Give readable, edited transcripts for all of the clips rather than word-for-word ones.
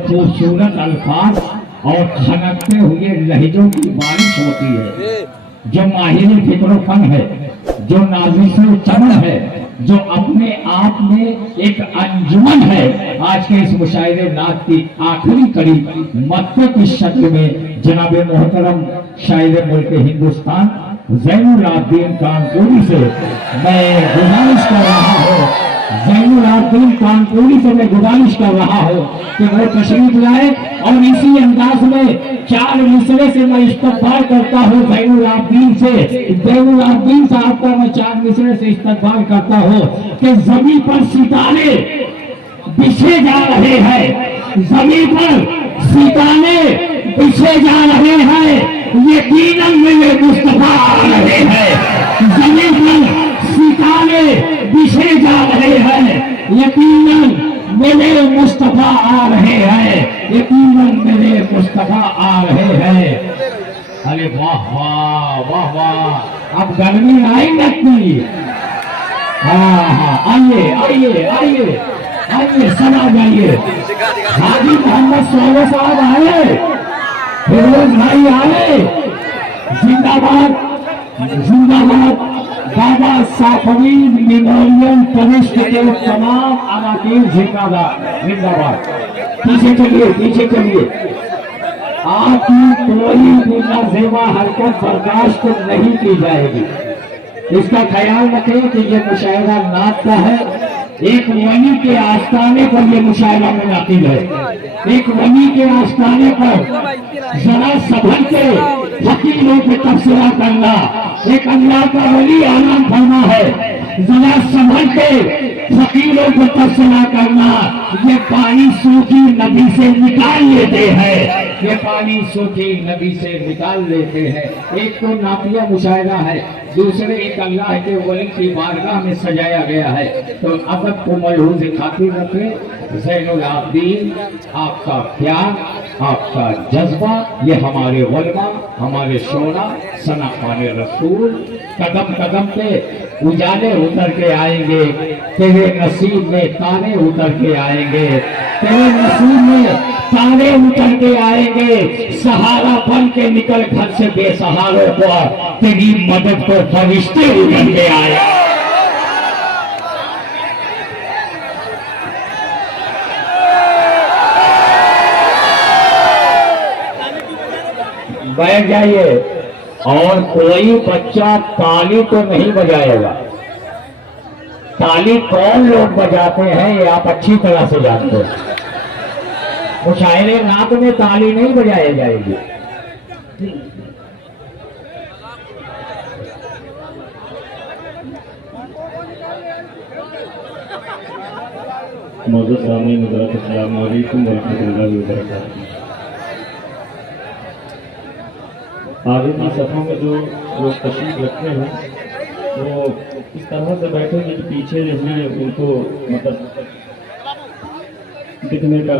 खूबसूरत अल्फाज और खनकते हुए लहजों की बारिश होती है, जो माहिर फिक्र फन है, जो नाज़िर चमन है, जो अपने आप में एक अंजुमन है। आज के इस मुशायरे नात की आखिरी कड़ी मत्ते की शक्ल में जनाब मोहतरम शायर मुल्क हिंदुस्तान ज़ैनुल आबदीन कानपुरी से मैं गुजारिश कर रहा हूँ, ज़ैनुल आबदीन कानपुरी से मैं गुजारिश कर रहा हूँ कि वो तशरीफ लाए और इसी अंदाज में 4 मिसरे से मैं इस्तकबाल करता हूँ ज़ैनुल आबदीन से। ज़ैनुल आबदीन साहब का मैं 4 मिसरे से इस्तकबाल करता हूँ कि ज़मीन पर सितारे बिछे जा रहे हैं, ज़मीन पर सितारे बिछे जा रहे हैं, यकीनन मेरे मुस्तफा आ रहे हैं। ज़मीन पर सितारे बिछे जा रहे हैं, यकीनन मेरे मुस्तफा आ रहे हैं, यकीनन मेरे मुस्तफा आ रहे हैं। अरे वाह वाह वाह वाह, अब गर्मी आई लगती। हाँ, आइए आइए आइए आइए, सब आ जाइए। हाजी मोहम्मद सोहे साहब आए, फिरोज भाई आए, जिंदाबाद जिंदाबाद। बाबा साफवी मेमोरियल ट्रस्ट के तमाम अराकीन जिंदाबाद। पीछे चलिए पीछे चलिए, आपकी कोई भी नाज़ेबा हरकत बर्दाश्त नहीं की जाएगी। इसका ख्याल रखें कि ये मुशायरा नात का है, एक वली के आस्थाने पर यह मुशायरा मुनाकिब है। एक वली के आस्थाने पर जरा संभल के फकीरों पे तबसरा करना, एक अल्लाह का वली आराम फरमा है, जरा संभल के फकीरों को तबसरा करना। ये पानी सूखी नदी से निकाल लेते हैं, ये पानी सूखी नदी से निकाल लेते हैं। एक तो नातिया मुशायरा है, दूसरे एक अल्लाह के वली की बारगाह में सजाया गया है। तो अदब को मलहूज़ खातिर रखें। ज़ैनुल आबदीन, आपका प्यार, आपका जज्बा, ये हमारे उलमा, हमारे शोरा, सना-ए रसूल कदम कदम पे उजाले उतर के आएंगे, तेरे नसीब में तारे उतर के आएंगे, तेरे नसीब में तारे उतर के आएंगे। सहारा बन के निकल घर से बेसहारों को, तेरी मदद को फरिश्ते उतर के आए। बैठ जाइए, और कोई बच्चा ताली तो नहीं बजाएगा। ताली कौन लोग बजाते हैं ये आप अच्छी तरह से जानते हैं। मुशायरे नात में ताली नहीं बजाई जाएगी। मौजूद सामीन अस्सलाम वालेकुम व रहमतुल्लाहि व बरकातहू। आगे की सफ़ों में जो लोग तशरीफ रखते हैं वो इस तरह से बैठेंगे कि पीछे जो है उनको मतलब दिखने का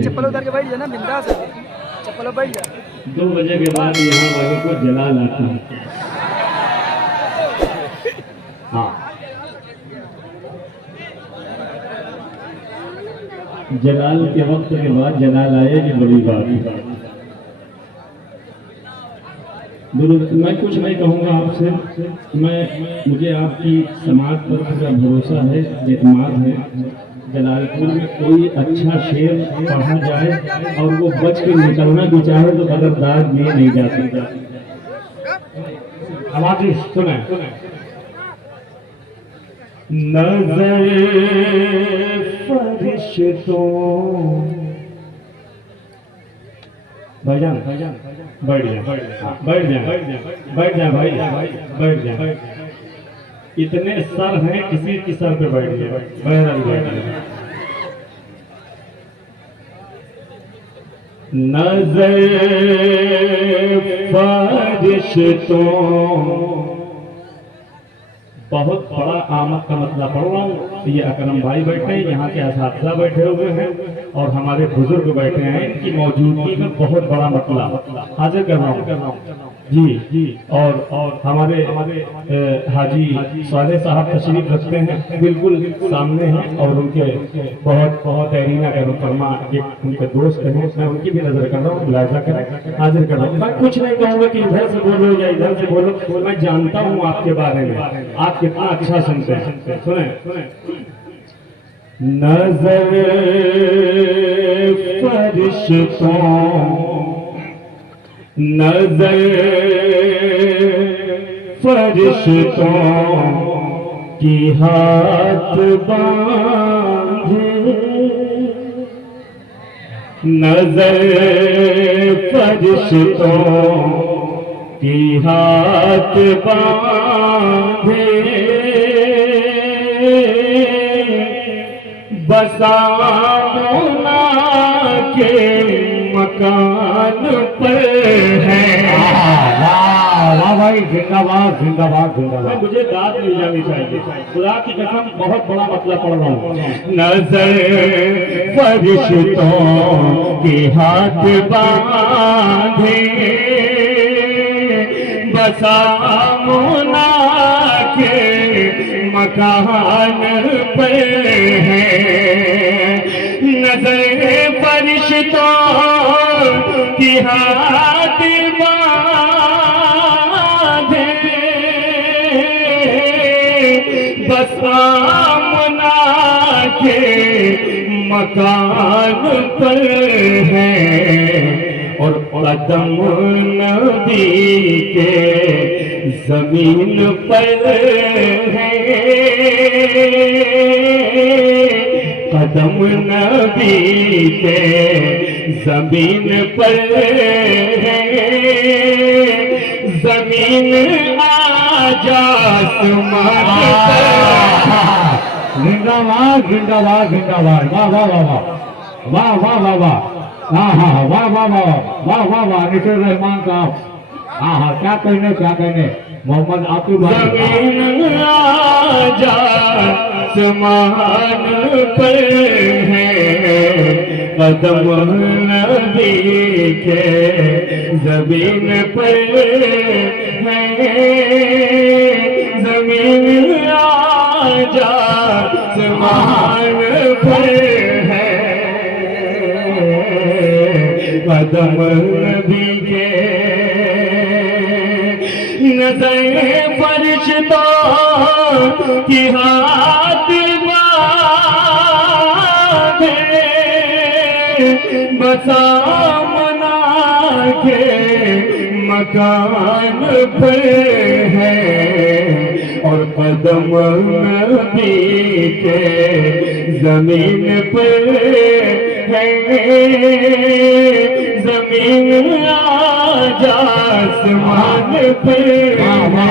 चप्पल उतार के बैठ जाए ना, बिंदास चप्पल बैठ जाए। 2 बजे के बाद यहाँ वालों को जलाल आता है। हाँ, जलाल के वक्त के बाद जलाल आएगी, बड़ी बात है। मैं कुछ नहीं कहूँगा आपसे, मुझे आपकी समाज पर पूरा भरोसा है, एतमाद है। जलालपुर में कोई अच्छा शेर पढ़ा जाए और वो बच के निकलना भी चाहे तो कदरदार दिए नहीं जा सकता। आवाज़ सुने। नज़र फरिश्तों, भाईजान बैठ जा, बैठ जा भाई, बैठ जा। इतने सर हैं, किसी की सर पे बैठ गया, बहरहाल बैठ गया। नज़र फरिश्तों बहुत बड़ा आमद का मतला पढ़ रहा हूँ। ये अकरम भाई बैठे हैं, यहाँ के असातिज़ा बैठे हुए हैं और हमारे बुजुर्ग बैठे हैं। इनकी मौजूदगी में बहुत बड़ा मतला हाजिर कर रहा हूँ जी। और हमारे हाजी साले साहब तशरीफ रखते हैं, बिल्कुल सामने हैं और उनके बहुत एरिना का रुकरमा एक उनके दोस्त हैं, मैं उनकी भी नजर कर रहा हूँ, मुलाहिजा कर हाजिर कर रहा हूँ। मैं कुछ नहीं कहूँगा कि इधर से बोलो या इधर से बोलो, मैं जानता हूँ आपके बारे में, आप कितना अच्छा सुनते हैं। सुने नजर फरिश्तों नजर फरिश्तों की हाथ बांधे, नजर फरिश्तों की हाथ बांधे, बसाना के मकान पर है। वाह भाई, जिंदाबाद जिंदाबाद जिंदाबाद। मुझे दाद मिल जानी चाहिए, खुदा की कसम बहुत बड़ा मतलब पढ़ रहा हूँ। नजर फरिश्तों के हाथ बांधे, बसाना के मकान पर है, नजर फरिश्तों की हाथ बांधे, बसाना के मकान पर है, और कदम नबी के जमीन पर है, कदम नबी के जमीन पर है, जमीन आजा आसमान पर। जिंदाबाद जिंदाबाद जिंदाबाद। वाह वाह वाह वाह वाह वाह वाह वाह। हाँ हाँ वाह वाह वाह वाह वाह वाह। निशर रहमान साहब, हाँ हाँ, क्या कहने मोहम्मद आपकी जमीन आजा आसमान पर है, कदम नबी के जमीन पर है, जमीन आजा आसमान पर है, कदम नबी के नजर फरिश्तों की हाथ बांधे, बसाना के मकान पर है, और कदम नबी के जमीन पर है, जमीन आजा आसमान पर है।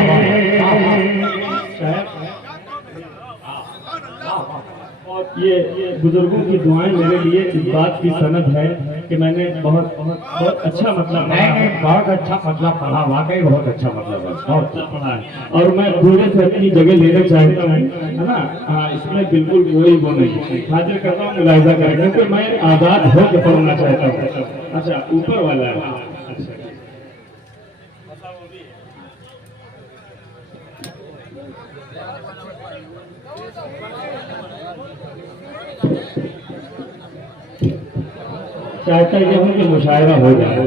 ये बुजुर्गों की दुआएं मेरे लिए इस बात की सनद है कि मैंने बहुत अच्छा मतलब नहीं, बहुत अच्छा मतलब पढ़ा, वाकई बहुत अच्छा मतलब है, बहुत अच्छा पढ़ा है, और मैं पूरे से अपनी जगह लेना चाहता हूँ, है ना। इसमें बिल्कुल कोई वो नहीं, हाजिर करता हूँ, मुलाहिजा करें, क्योंकि मैं आज़ाद होकर पढ़ना चाहता हूँ। अच्छा, ऊपर वाला है, अच्छा चाहता ये हूँ कि मुशायरा हो जाए।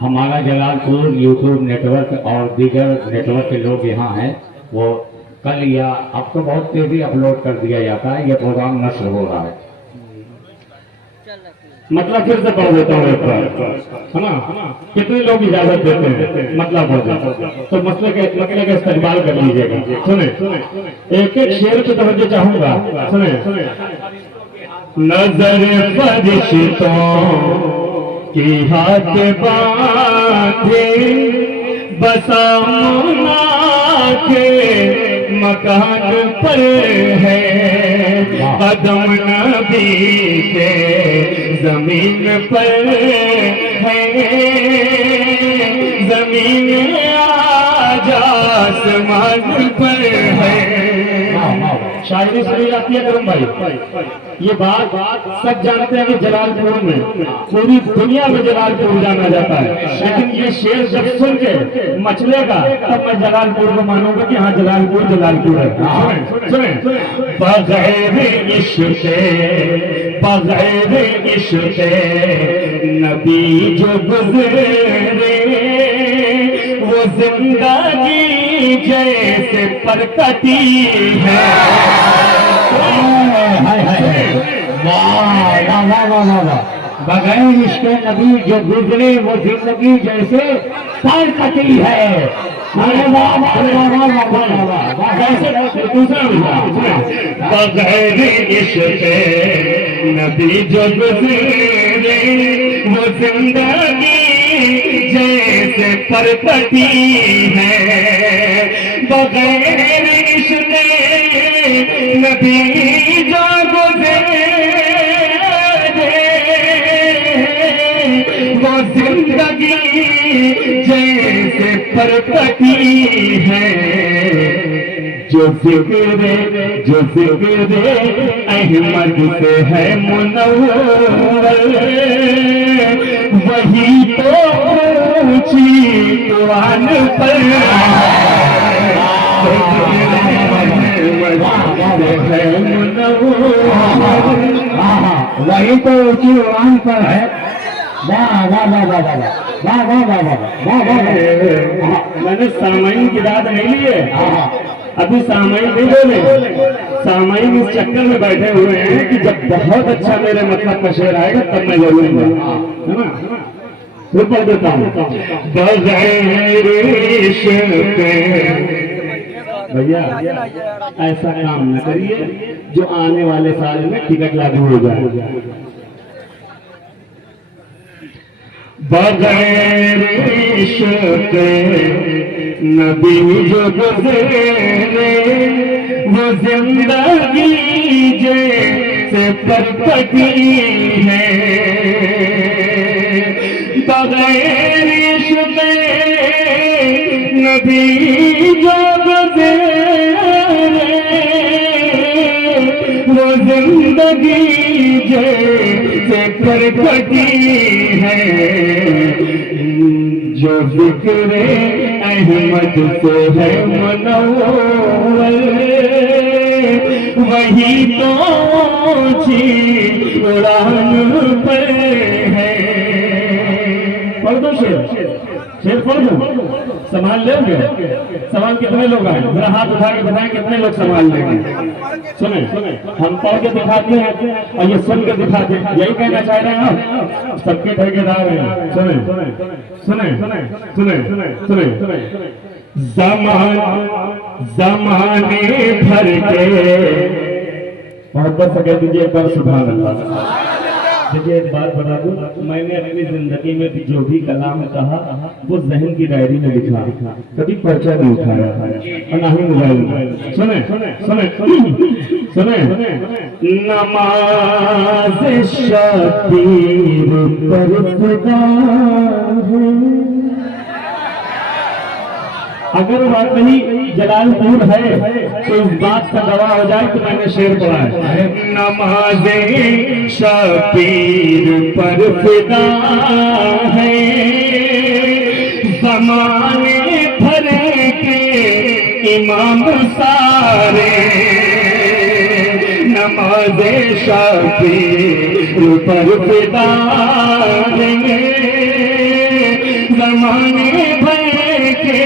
हमारा जलालपुर यूट्यूब नेटवर्क और दीगर नेटवर्क के लोग यहाँ हैं, वो कल या अब तो बहुत तेजी अपलोड कर दिया जाता है, ये प्रोग्राम नष्ट हो रहा है। मतलब फिर से पढ़ देता हूँ एक बार, है ना। कितने लोग इजाजत देते हैं मतलब पढ़ देता, तो मसले का इस्तेमाल कर लीजिएगा। सुने एक एक शेर की तवज्जो चाहूंगा, सुने। नजर फरिश्तों की हाथ बांधे, बसाना के मकान पर है, कदम नबी के जमीन पर है, जमीन आज आसमान पर है। शायरी सुनी जाती है करम भाई, ये बात सब जानते हैं कि जलालपुर में, पूरी दुनिया में जलालपुर जाना जाता है, लेकिन ये शेर जब सुन के मचलेगा तब मैं जलालपुर को मानूंगा कि हाँ जलालपुर जलालपुर है। सुने बगैर इश्क़ बगैर इश्क़ नबी जो गुज़रे वो जिंदगी जैसे परकती है। बगैर इसके नबी जो गुजरे वो जिंदगी जैसे पार कटी है। बगैर इश्क़ नबी जो गुजरे वो जिंदगी जैसे परकती है। बगैर इश्क़ नबी जो गुजरे वो जिंदगी जैसे परकती है। जो फिक्र अहमद से है मुनव्वर वही तो ऊंची कुरान पर है मुनव्वर, वही तो ऊंची उड़ान पर है। वाह वाह वाह वाह वाह वाह वाह वाह वाह वाह वाह। मैंने सामाइन की दाद नहीं लिए, अभी सामाइन नहीं बोले, सामाइन इस चक्कर में बैठे हुए हैं कि जब बहुत अच्छा मेरे मतलब का शेर आएगा तब मैं बोलूंगा, है ना। फिर पढ़ देता हूँ। बगैर इश्क़ भैया ऐसा काम न करिए जो आने वाले साल में टिकट लागू हो जाए। बगैर इश्क़ नबी जो गुज़रे वो जिंदगी जैसे परकती है। बगैर इश्क़ नबी जो गुज़रे वो जिंदगी जैसे परकती है। जो ज़िक्र अहमद से है मुनव्वर वही तो ऊंची उड़ान पर है। पढ़ दो शेर पढ़ दो, संभाल लेंगे। सवाल कितने लोग आए जरा हाथ उठा के बताएं कितने लोग संभाल लेंगे। सुने हम पढ़ के दिखाते हैं और ये सुन के दिखाते हैं, यही कहना चाह रहे हैं आप सबके ठेकेदार हैं। सुने ज़माने भर के मोहब्बत से कह दीजिए एक बार सुभान अल्लाह। देखिए एक बात बता दूं, मैंने अपनी जिंदगी में जो भी कलाम कहा वो जहन की डायरी में लिखा, कभी पर्चा नहीं उठाया और ना ही मोबाइल में। सुने नमाज शबीर पर खुदा है। अगर वाकई जलालपुर है तो इस बात का गवाह हो जाए कि मैंने शेर पढ़ा है। नमाज़े शबीर पर फिदा है, ज़माने भर के इमाम सारे। नमाज़े शबीर पर फिदा है, ज़माने भर के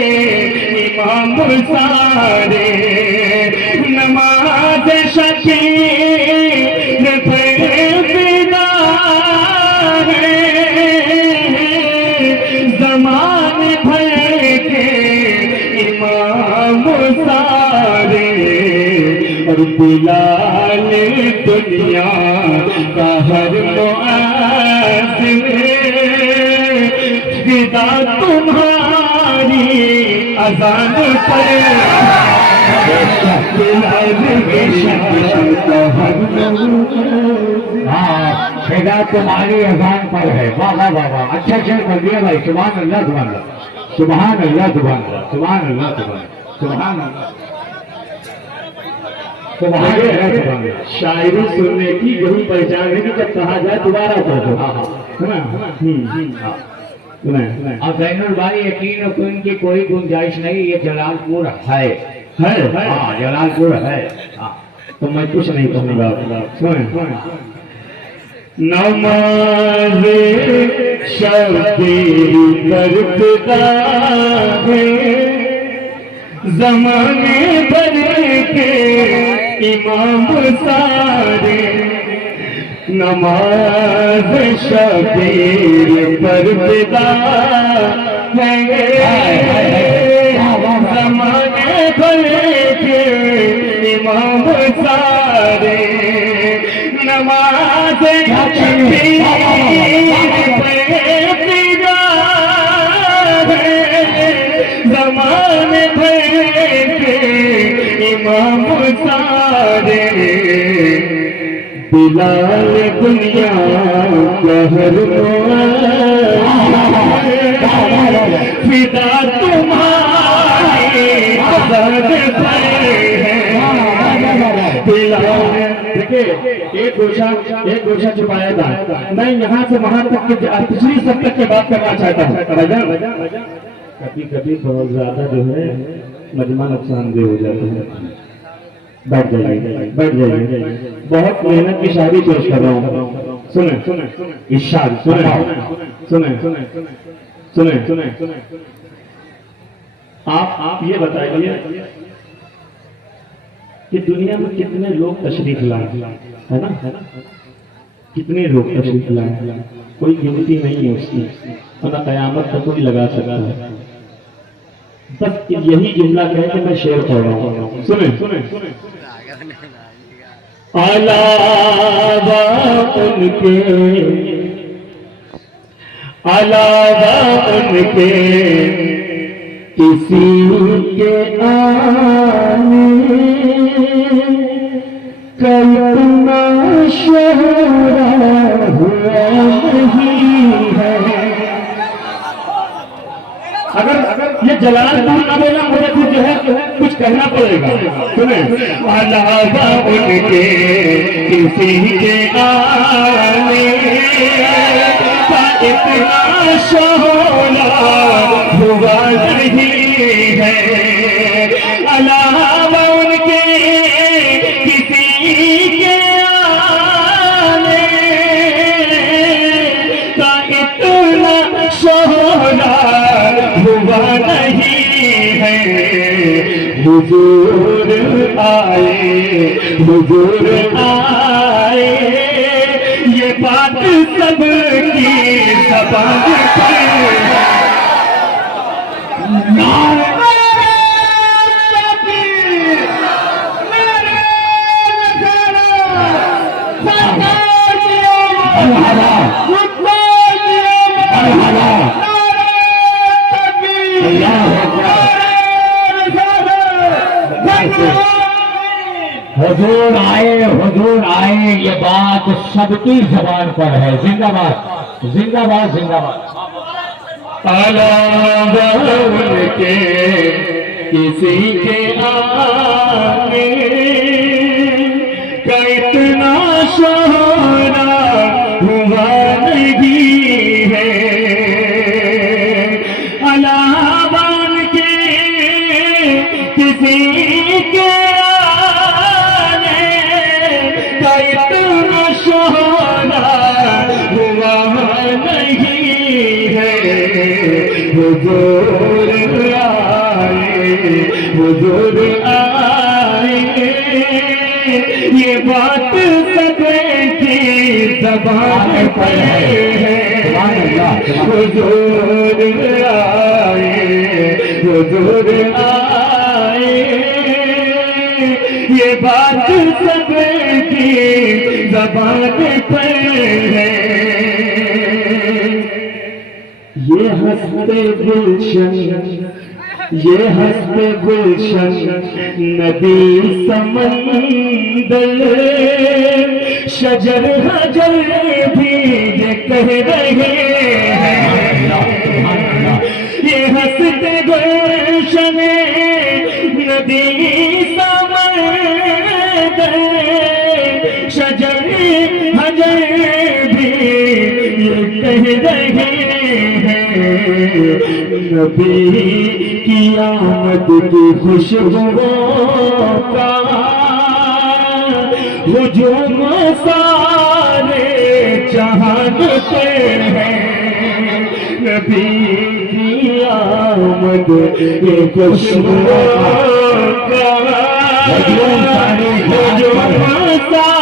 इमाम सारे। नमाज शबीर पर फिदा है, ज़माने भर के इमाम सारे। और बिलाल दुनिया का हर मुआज़िन फिदा तुम्हारी अज़ान पर। तुम्हारी अजान पर है। वाह वाह वाह वाह, अच्छा शेर कर दिया भाई। सुभान अल्लाह सुभान अल्लाह सुभान अल्लाह सुभान अल्लाह सुभान अल्लाह सुभान अल्लाह सुभान अल्लाह। शायरी सुनने की यही पहचान है कि जब कहा जाए दोबारा पढ़ो, है ना? अब जैनुल भाई यकीन और इनकी कोई गुंजाइश नहीं, ये जलालपुर है। हाँ जलालपुर है। हाँ तो मैं कुछ नहीं कहूँगा। सुने, नमाज शबीर करता है जमाने भर के इमाम सारे, नमाज शबीर करता है जमाने भर के इमाम सारे, नमाज शबीर जमाने भर के इमाम सारे, बिलाल दुनिया कहर फिदा तुम्हारे देखिए एक गोशा छुपाया था। मैं यहाँ से वहां तक के पिछली सब तक की बात करना चाहता हूँ। कभी कभी बहुत ज्यादा जो है मजमा नुकसानदेह हो जाता है। बैठ जाइए। बहुत मेहनत की शादी पेश कर रहा हूँ। सुने इशार सुने आप ये बताइए कि दुनिया में कितने लोग तशरीफ लाए, है ना? कितने लोग तशरीफ लाए, कोई गिनती नहीं है उसकी, वरना कयामत तक कोई लगा सकता है। बस यही जुमला कहे कि मैं शेर पढ़ रहा हूँ। सुने अलावा उनके किसी के आने कल्पना शोरा हुआ नहीं है। अगर ये जलालपुर ना बोला मुझे फिर जो है कुछ कहना पड़ेगा। सुने, अलावा उनके किसी के आने का इतना शोला हुआ नहीं है। अलावा उनके किसी के आने का इतना शोला हुआ नहीं है। हुजूर आए ये बात सबकी ज़बान पर हुजूर आए ये बात सबकी जबान पर है। जिंदाबाद जिंदाबाद जिंदाबाद। अलावा उनके किसी के आने का इतना शोरा हुआ नहीं है। अलावा उनके किसी के हुजूर आए ये बात सबकी ज़बान पर है। हुजूर आए ये बात सबकी ज़बान पर है। ये हंसते गुलशन नदी समंदर शजर हजर भी कह रहे हैं, ये हंसते गुलशन नदी समंदर शजर हजर भी ये कह रहे हैं, नबी की आमद की खुशबू का हुजूम सारे जहान पे है, नबी की आमद की खुशबू का हुजूम सारे